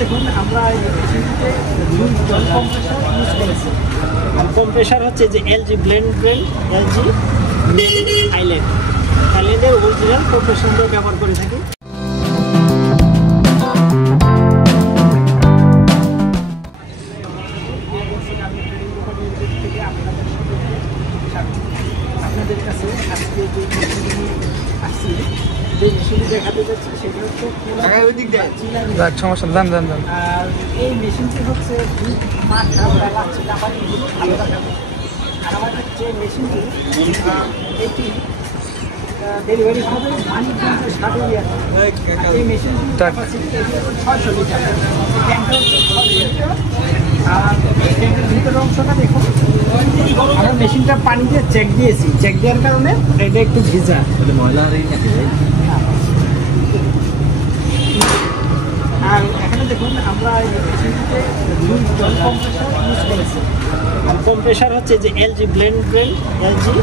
দেখুন আমরা মেশিনটিতে জল কম্প্রেসার ইউজ করেছি। কম্প্রেসার হচ্ছে যে এলজি ব্লেন্ড এলজি থাইল্যান্ডের অরিজিনাল কম্প্রেসার ব্যবহার করে থাকি। আপনাদের কাছে আজকে যে মেশিনটি আসছি, যে মেশিনটি দেখাতে যাচ্ছি সেটা হচ্ছে সমস্যা জান। আর এই মেশিনটি হচ্ছে আলাদা। আর আমাদের যে মেশিনটি এটি ডেলিভারি হবে মানিকগঞ্জের সাটুরিয়া। এই মেশিনটির ক্যাপাসিটি 600 লিটার, ট্যাঙ্কটা হচ্ছে 600 লিটার। আর এই ট্যাঙ্কের ভিতরের অংশটা দেখুন, আমরা মেশিনটা পানি দিয়ে চেক দিয়েছি, চেক দেওয়ার কারণে এটা একটু ভিজা। আর এখানে দেখুন আমরা এই মেশিনটিতে জল কম্প্রেসার ইউজ করেছি। কম্প্রেসার হচ্ছে যে এলজি ব্লেন্ড এলজি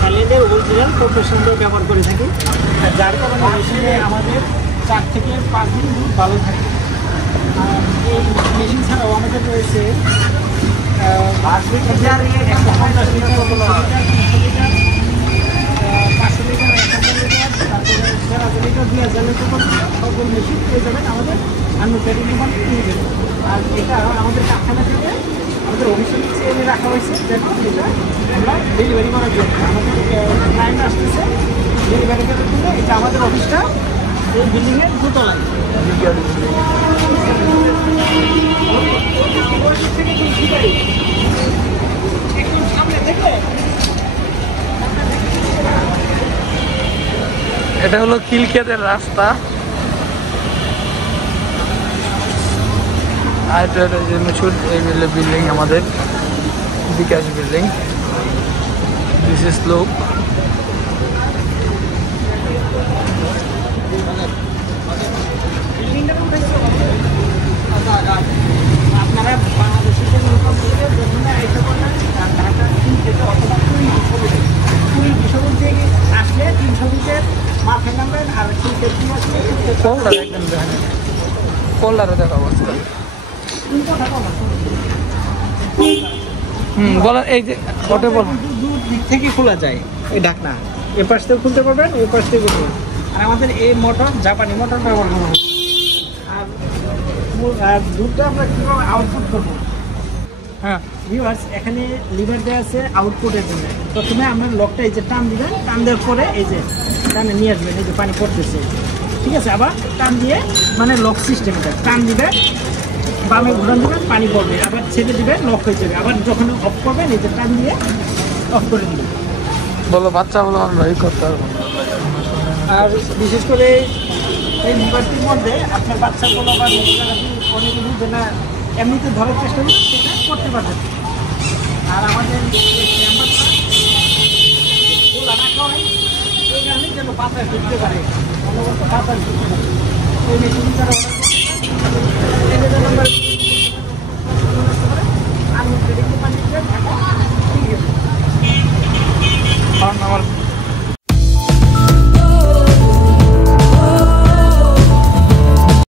থাইল্যান্ডের অরিজিনাল কম্প্রেসার ব্যবহার করে থাকি, যার কারণে মেশিনে আমাদের 4 থেকে 5 দিন দুধ ভালো থাকে। আর এই মেশিন ছাড়াও আমাদের রয়েছে 150 লিটার, 300 লিটার, 500 লিটার, 1000 লিটার, তারপরে 1000 লিটার, 2000 লিটার সকল মেশিন পেয়ে যাবেন আমাদের আনুষ্ঠানিক নিয়ে যাবেন। আর এটা আমাদের কারখানা থেকে আমাদের অফিসিয়াল চেয়ে রাখা হয়েছে, যেন এটা আমরা ডেলিভারি করার জন্য আমাদের ক্লায়েন্ট আসতেছে ডেলিভারি করার জন্য। এটা আমাদের অফিসটা এই বিল্ডিংয়ের দোতলায়। একটু সামনে দেখলে এটা হলো খিলক্ষেতের রাস্তা। আর এটা যে মশুর এই বিল্ডিং আমাদের বিকাশ বিল্ডিং। দিস ইজ লোক। আপনারা বাংলাদেশের যে বিশ্ববিদ্যালয় থেকে আসলে 300 ফিটের মাথায় নামবেন। আর কল্লারে দেখা অবস্থা বলেন, এই যে দূর দিক থেকে খোলা যায় এই ঢাকনা, এ পাশ থেকে খুলতে পারবেন, ওই পাশ থেকে খুলতে পারবেন। আর আমাদের এই মোটর জাপানি মোটর ব্যবহার করা হবে। আর দুধটা আমরা কীভাবে আউটপুট করবো? হ্যাঁ ভিউয়ার্স, এখানে লিভার দেওয়া আছে আউটপুটের জন্য। প্রথমে আমরা লকটা এই যে টান দিবেন, টান দেওয়ার পরে এই যে টানে নিয়ে আসবেন, এই যে পানি পড়তেছে, ঠিক আছে। আবার টান দিয়ে মানে লক সিস্টেমটা টান দিবেন, বামে ঘুরান দিবেন, পানি পড়বে, আবার ছেড়ে দিবেন, লক হয়ে যাবে। আবার যখন অফ করবেন এই যে টান দিয়ে অফ করে দিবেন। বলো বাচ্চা বলো আমরা এই করতে পারবো। আর বিশেষ করে এই লিভারটির মধ্যে আপনার বাচ্চাগুলো বা অনেক কিছু যেটা এমনিতে ধরার চেষ্টা করবেন সেটা করতে পারবেন। আর আমাদের চেম্বারটা খোলা রাখা হয় এই কারণে যেন বাচ্চা ঢুকতে পারে, অনবরত বাচ্চা ঢুকতে পারে। ওই মেশিন